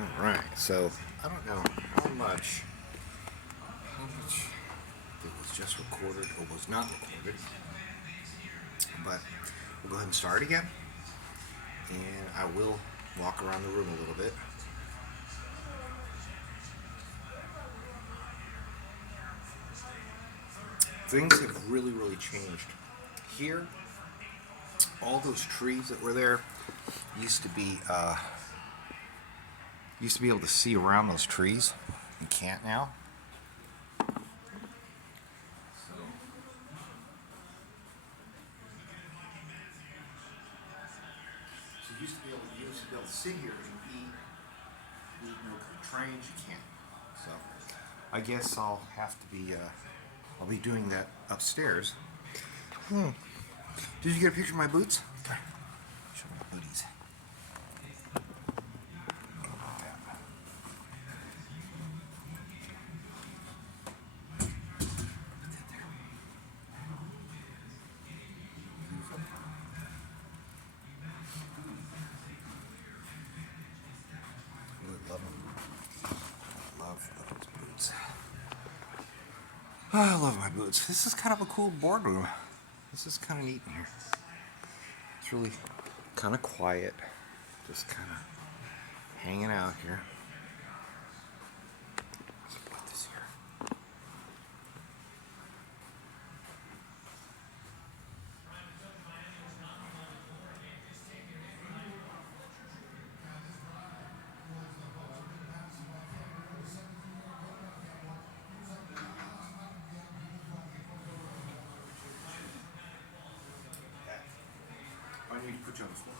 Alright, so I don't know how much it was just recorded or was not recorded, but we'll go ahead and start again, and I will walk around the room a little bit. Things have really changed. Here, all those trees that were there used to be able to see around those trees. You can't now. So you used to be able to sit here and eat trains. You can't. So I guess I'll have to be I'll be doing that upstairs. Did you get a picture of my boots? Show my booties. Love them. Love those boots. I love my boots. This is kind of a cool boardroom. This is kind of neat in here. It's really kind of quiet. Just kind of hanging out here. Let's put this here. I need to put you on the floor.